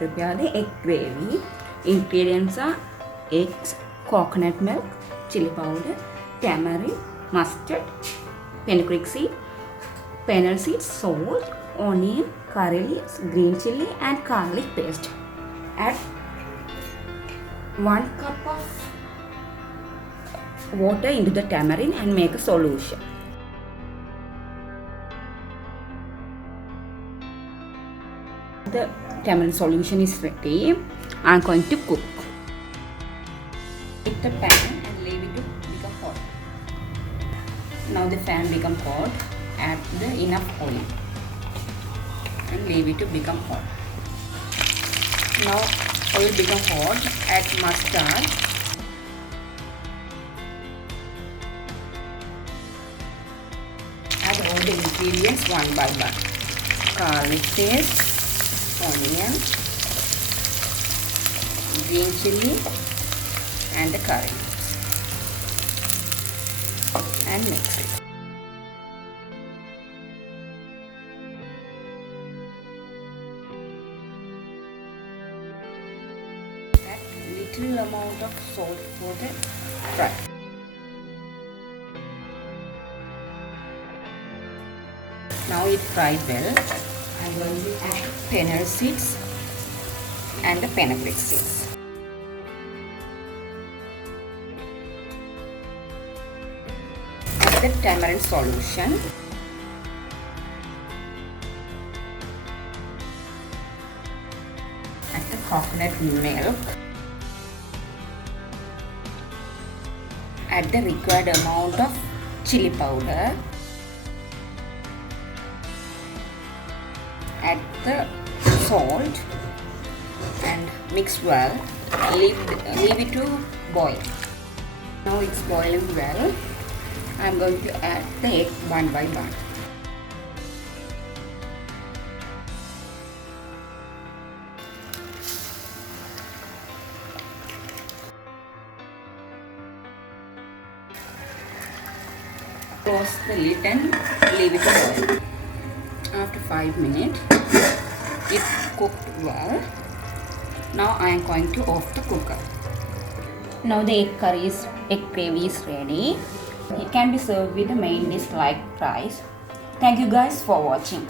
prepare the egg gravy. Ingredients are eggs, coconut milk, chili powder, tamarind, mustard, fenugreek seed, fennel seeds, salt, onion, curry leaves, green chilli and garlic paste. Add 1 cup of water into the tamarind and make a solution. The tamarind solution is ready. I am going to cook. Heat the pan and leave it to become hot. Now the pan become hot. Add the enough oil and leave it to become hot. Now oil become hot. Add mustard. Add all the ingredients one by one. Garlic paste, onion, green chilli and the curry and mix it. Add little amount of salt for the fry. Now it fried well. I'm going to add fennel seeds and the fenugreek seeds. Add the tamarind solution. Add the coconut milk. Add the required amount of chili powder. Add the salt and mix well. Leave it to boil. Now it's boiling well. I am going to add the egg one by one. Close the lid and leave it to boil. After 5 minutes, it cooked well. Now I am going to off the cooker. Now the egg gravy is ready. It can be served with the main dish like rice. Thank you guys for watching.